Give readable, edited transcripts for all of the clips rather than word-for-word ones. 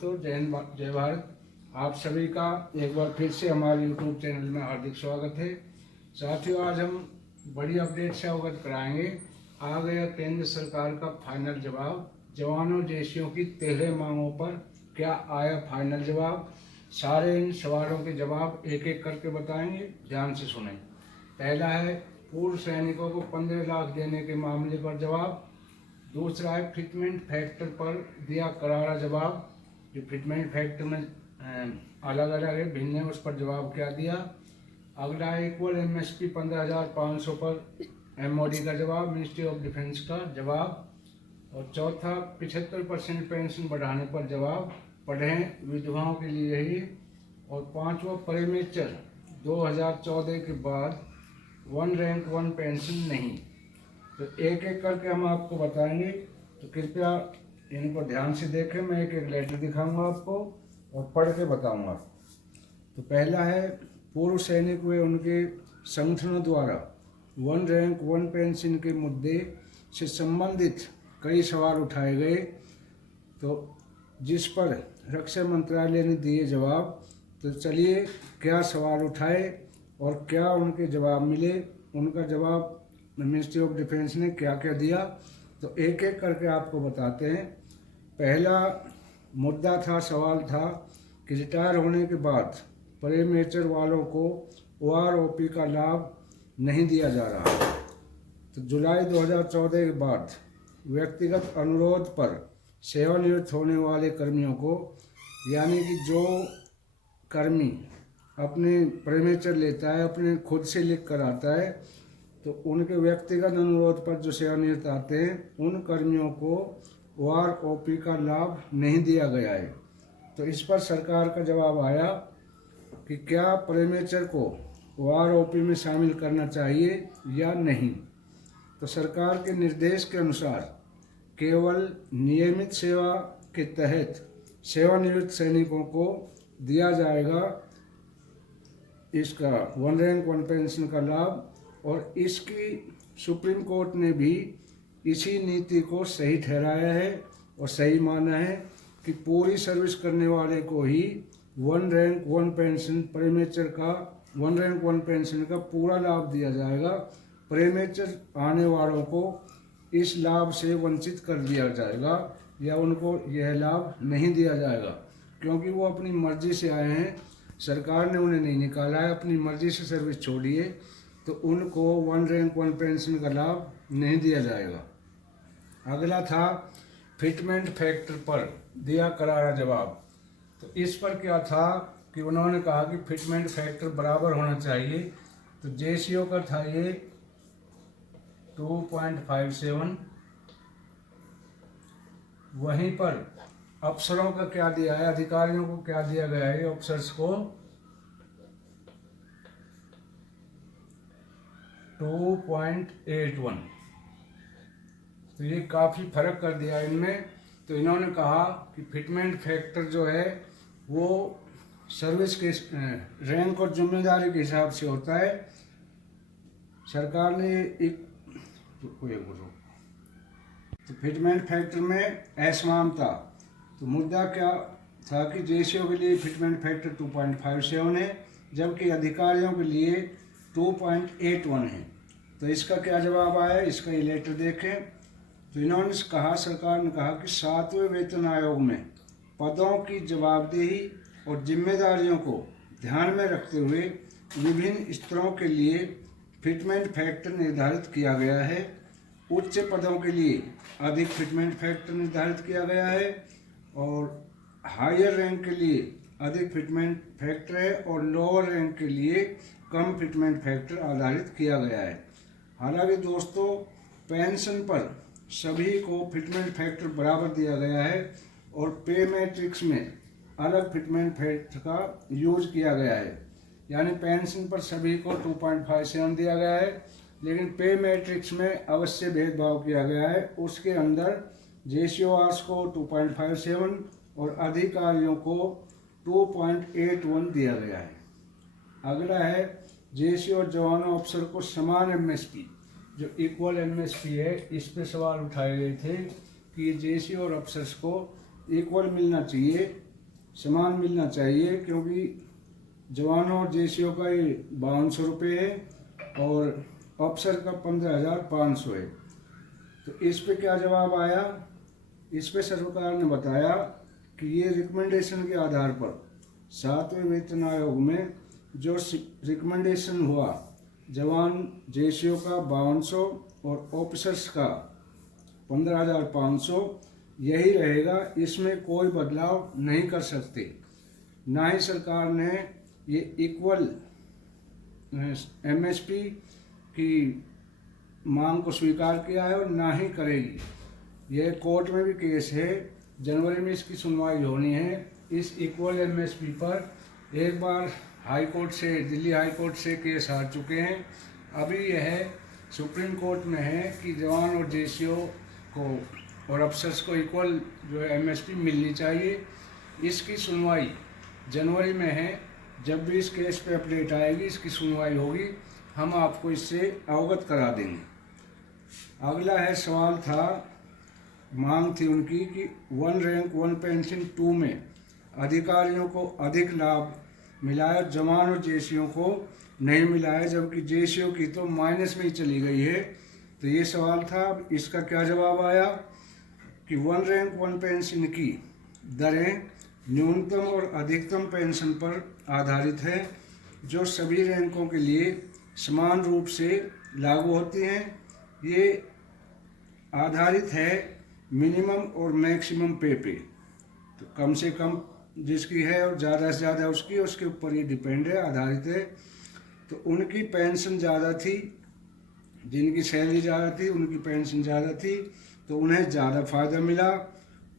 दोस्तों, जय हिंद, जय भारत। आप सभी का एक बार फिर से हमारे YouTube चैनल में हार्दिक स्वागत है। साथियों, आज हम बड़ी अपडेट से अवगत कराएंगे। आ गया केंद्र सरकार का फाइनल जवाब। जवानों जेसीओ की 13 मांगों पर क्या आया फाइनल जवाब। सारे इन सवालों के जवाब एक एक करके बताएंगे, ध्यान से सुनें। पहला है पूर्व सैनिकों को 15 लाख देने के मामले पर जवाब। दूसरा है फिटमेंट फैक्टर पर दिया करारा जवाब। जो फिटमेंट फैक्टर में अलग अलग है, भिन्न है, उस पर जवाब क्या दिया। अगला है इक्वल एमएसपी 15,500 पर एमओडी का जवाब, मिनिस्ट्री ऑफ डिफेंस का जवाब। और चौथा 75% पेंशन बढ़ाने पर जवाब, पढ़ें विधवाओं के लिए ही। और पांचवा प्रीमेच्योर 2014 के बाद 1 रैंक 1 पेंशन नहीं। तो एक एक करके हम आपको बताएंगे, तो कृपया इनको ध्यान से देखें। मैं एक एक लेटर दिखाऊंगा आपको और पढ़ के बताऊंगा। तो पहला है पूर्व सैनिक व उनके संगठनों द्वारा 1 रैंक 1 पेंशन के मुद्दे से संबंधित कई सवाल उठाए गए, तो जिस पर रक्षा मंत्रालय ने दिए जवाब। तो चलिए, क्या सवाल उठाए और क्या उनके जवाब मिले, उनका जवाब मिनिस्ट्री ऑफ डिफेंस ने क्या क्या दिया, तो एक एक करके आपको बताते हैं। पहला मुद्दा था, सवाल था कि रिटायर होने के बाद प्रीमेच्योर वालों को ओआरओपी का लाभ नहीं दिया जा रहा। तो जुलाई 2014 के बाद व्यक्तिगत अनुरोध पर सेवानिवृत्त होने वाले कर्मियों को, यानी कि जो कर्मी अपने प्रीमेच्योर लेता है, अपने खुद से लिख कर आता है, तो उनके व्यक्तिगत अनुरोध पर जो सेवानिवृत्त आते हैं, उन कर्मियों को ओआरओपी का लाभ नहीं दिया गया है। तो इस पर सरकार का जवाब आया कि क्या प्रीमेच्योर को ओआरओपी में शामिल करना चाहिए या नहीं। तो सरकार के निर्देश के अनुसार केवल नियमित सेवा के तहत सेवानिवृत्त सैनिकों को दिया जाएगा इसका 1 रैंक 1 पेंशन का लाभ। और इसकी सुप्रीम कोर्ट ने भी इसी नीति को सही ठहराया है और सही माना है कि पूरी सर्विस करने वाले को ही 1 रैंक 1 पेंशन प्रीमेच्योर का 1 रैंक 1 पेंशन का पूरा लाभ दिया जाएगा। प्रीमेच्योर आने वालों को इस लाभ से वंचित कर दिया जाएगा या उनको यह लाभ नहीं दिया जाएगा, क्योंकि वो अपनी मर्जी से आए हैं, सरकार ने उन्हें नहीं निकाला है, अपनी मर्जी से सर्विस छोड़िए, तो उनको 1 रैंक 1 पेंशन का लाभ नहीं दिया जाएगा। अगला था फिटमेंट फैक्टर पर दिया करारा जवाब। तो इस पर क्या था कि उन्होंने कहा कि फिटमेंट फैक्टर बराबर होना चाहिए। तो जेसीओ का था ये 2.57। वहीं पर अफसरों का क्या दिया है, अधिकारियों को क्या दिया गया है, ऑफिसर्स को 2.81। तो ये काफ़ी फर्क कर दिया इनमें। तो इन्होंने कहा कि फिटमेंट फैक्टर जो है वो सर्विस के रैंक और जिम्मेदारी के हिसाब से होता है। सरकार ने एक तो फिटमेंट फैक्टर में असमानता। तो मुद्दा क्या था कि जेसीओ के लिए फिटमेंट फैक्टर 2.57 है, जबकि अधिकारियों के लिए 2.81 है। तो इसका क्या जवाब आया, इसका ये लेटर देखें। तो इन्होंने कहा, सरकार ने कहा कि 7वें वेतन आयोग में पदों की जवाबदेही और जिम्मेदारियों को ध्यान में रखते हुए विभिन्न स्तरों के लिए फिटमेंट फैक्टर निर्धारित किया गया है। उच्च पदों के लिए अधिक फिटमेंट फैक्टर निर्धारित किया गया है और हायर रैंक के लिए अधिक फिटमेंट फैक्टर है और लोअर रैंक के लिए कम फिटमेंट फैक्टर आधारित किया गया है। हालांकि दोस्तों, पेंशन पर सभी को फिटमेंट फैक्टर बराबर दिया गया है और पे मैट्रिक्स में अलग फिटमेंट फैक्टर का यूज किया गया है। यानी पेंशन पर सभी को 2.57 दिया गया है, लेकिन पे मैट्रिक्स में अवश्य भेदभाव किया गया है। उसके अंदर जेसीओआर्स को 2.57 और अधिकारियों को 2.81 दिया गया है। अगला है जेसीओ और जवानों अफसर को समान एमएसपी, जो इक्वल एमएसपी है, इस पे सवाल उठाए गए थे कि जेसीओ और अफसर्स को इक्वल मिलना चाहिए समान मिलना चाहिए, क्योंकि जवानों और जेसीओ का ये 5200 रुपये है और अफसर का 15,500 है। तो इस पे क्या जवाब आया? इस पे सरकार ने बताया कि ये रिकमेंडेशन के आधार पर 7वें वेतन आयोग में जो रिकमेंडेशन हुआ, जवान जेसीओ का 5200 और ऑफिसर्स का 15,500 यही रहेगा, इसमें कोई बदलाव नहीं कर सकते। ना ही सरकार ने ये इक्वल एमएसपी की मांग को स्वीकार किया है और ना ही करेगी। यह कोर्ट में भी केस है, जनवरी में इसकी सुनवाई होनी है। इस इक्वल एमएसपी पर एक बार हाई कोर्ट से, दिल्ली हाई कोर्ट से केस हार चुके हैं। अभी यह सुप्रीम कोर्ट में है कि जवान और जेसीओ को और अफसर्स को इक्वल जो है एमएसपी मिलनी चाहिए। इसकी सुनवाई जनवरी में है। जब भी इस केस पे अपडेट आएगी, इसकी सुनवाई होगी, हम आपको इससे अवगत करा देंगे। अगला है सवाल था, मांग थी उनकी कि 1 रैंक 1 पेंशन 2 में अधिकारियों को अधिक लाभ मिला है, जवान और जेसीओ को नहीं मिला है, जबकि जेसीओ की तो माइनस में ही चली गई है। तो ये सवाल था। अब इसका क्या जवाब आया कि 1 रैंक 1 पेंशन की दरें न्यूनतम और अधिकतम पेंशन पर आधारित है, जो सभी रैंकों के लिए समान रूप से लागू होती हैं। ये आधारित है मिनिमम और मैक्सिमम पे पे। तो कम से कम जिसकी है और ज़्यादा से ज़्यादा उसके ऊपर ये डिपेंड है, आधारित है। तो उनकी पेंशन ज़्यादा थी, जिनकी सैलरी ज़्यादा थी उनकी पेंशन ज़्यादा थी, तो उन्हें ज़्यादा फ़ायदा मिला।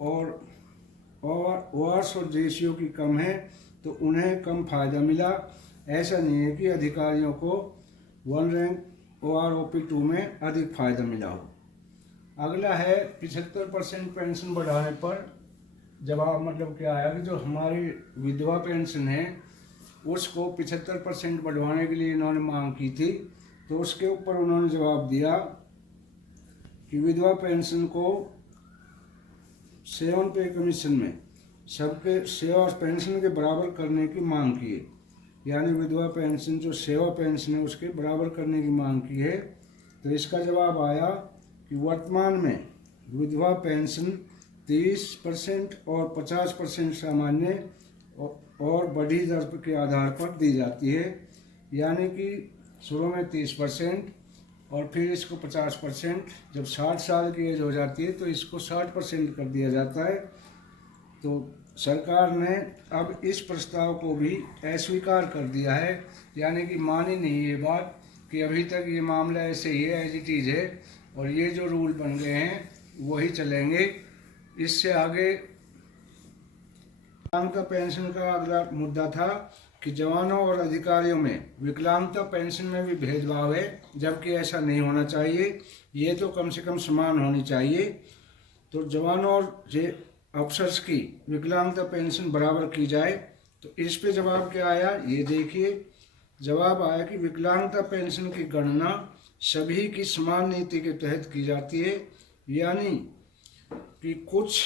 और ओआरएस और जेसीओ की कम है तो उन्हें कम फ़ायदा मिला। ऐसा नहीं है कि अधिकारियों को 1 रैंक OROP 2 में अधिक फ़ायदा मिला हो। अगला है 75% पेंशन बढ़ाने पर जवाब मतलब क्या आया कि जो हमारी विधवा पेंशन है उसको 75% बढ़वाने के लिए इन्होंने मांग की थी। तो उसके ऊपर उन्होंने जवाब दिया कि विधवा पेंशन को 7 पे कमीशन में सबके सेवा पेंशन के बराबर करने की मांग की है। यानी विधवा पेंशन जो सेवा पेंशन है उसके बराबर करने की मांग की है। तो इसका जवाब आया कि वर्तमान में विधवा पेंशन 30% और 50% सामान्य और बढ़ी दर के आधार पर दी जाती है। यानी कि शुरू में 30% और फिर इसको 50%, जब 60 साल की एज हो जाती है तो इसको 60% कर दिया जाता है। तो सरकार ने अब इस प्रस्ताव को भी अस्वीकार कर दिया है, यानी कि मानी नहीं ये बात कि अभी तक ये मामला ऐसे ही है, एज इट इज है, और ये जो रूल बन गए हैं वही चलेंगे। इससे आगे विकलांगता पेंशन का अगला मुद्दा था कि जवानों और अधिकारियों में विकलांगता पेंशन में भी भेदभाव है, जबकि ऐसा नहीं होना चाहिए। ये तो कम से कम समान होनी चाहिए। तो जवानों और अफसर्स की विकलांगता पेंशन बराबर की जाए। तो इस पे जवाब क्या आया, ये देखिए। जवाब आया कि विकलांगता पेंशन की गणना सभी की समान नीति के तहत की जाती है। यानी कि कुछ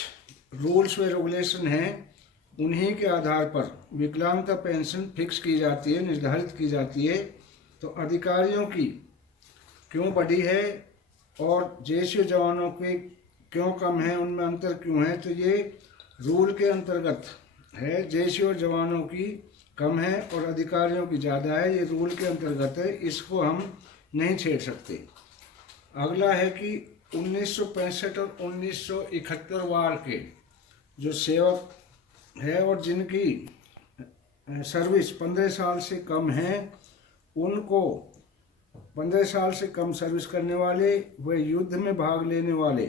रूल्स व रेगुलेशन हैं, उन्हीं के आधार पर विकलांगता पेंशन फिक्स की जाती है, निर्धारित की जाती है। तो अधिकारियों की क्यों बढ़ी है और जेसीओ जवानों की क्यों कम है, उनमें अंतर क्यों है, तो ये रूल के अंतर्गत है। जेसीओ जवानों की कम है और अधिकारियों की ज़्यादा है, ये रूल के अंतर्गत है, इसको हम नहीं छेड़ सकते। अगला है कि 1965 और 1971 वार के जो सेवक है और जिनकी सर्विस 15 साल से कम है, उनको 15 साल से कम सर्विस करने वाले व युद्ध में भाग लेने वाले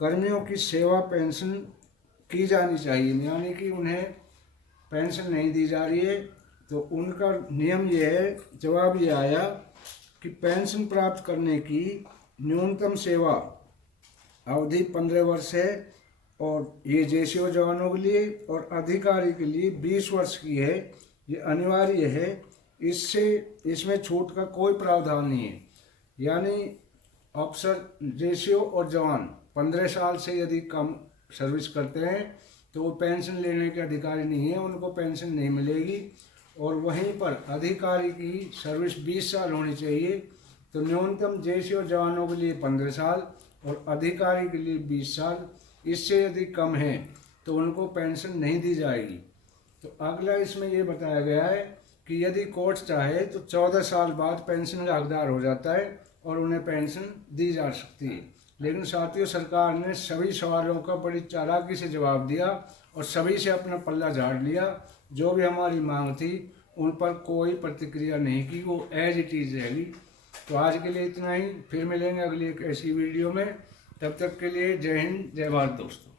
कर्मियों की सेवा पेंशन की जानी चाहिए। यानी कि उन्हें पेंशन नहीं दी जा रही है, तो उनका नियम ये है, जवाब ये आया कि पेंशन प्राप्त करने की न्यूनतम सेवा अवधि 15 वर्ष है, और ये जेसीओ जवानों के लिए और अधिकारी के लिए 20 वर्ष की है। ये अनिवार्य है, इसमें छूट का कोई प्रावधान नहीं है। यानी अफसर जेसीओ और जवान 15 साल से यदि कम सर्विस करते हैं तो वो पेंशन लेने के अधिकारी नहीं है, उनको पेंशन नहीं मिलेगी। और वहीं पर अधिकारी की सर्विस 20 साल होनी चाहिए, तो न्यूनतम जेसीओ जवानों के लिए 15 साल और अधिकारी के लिए 20 साल। इससे यदि कम है तो उनको पेंशन नहीं दी जाएगी। तो अगला इसमें ये बताया गया है कि यदि कोर्ट चाहे तो 14 साल बाद पेंशन का हकदार हो जाता है और उन्हें पेंशन दी जा सकती है। लेकिन साथियों, सरकार ने सभी सवालों का बड़ी चालाकी से जवाब दिया और सभी से अपना पल्ला झाड़ लिया। जो भी हमारी मांग थी उन पर कोई प्रतिक्रिया नहीं की, वो एज इट इज़ रहेगी। तो आज के लिए इतना ही, फिर मिलेंगे अगली एक ऐसी वीडियो में। तब तक के लिए जय हिंद, जय भारत दोस्तों।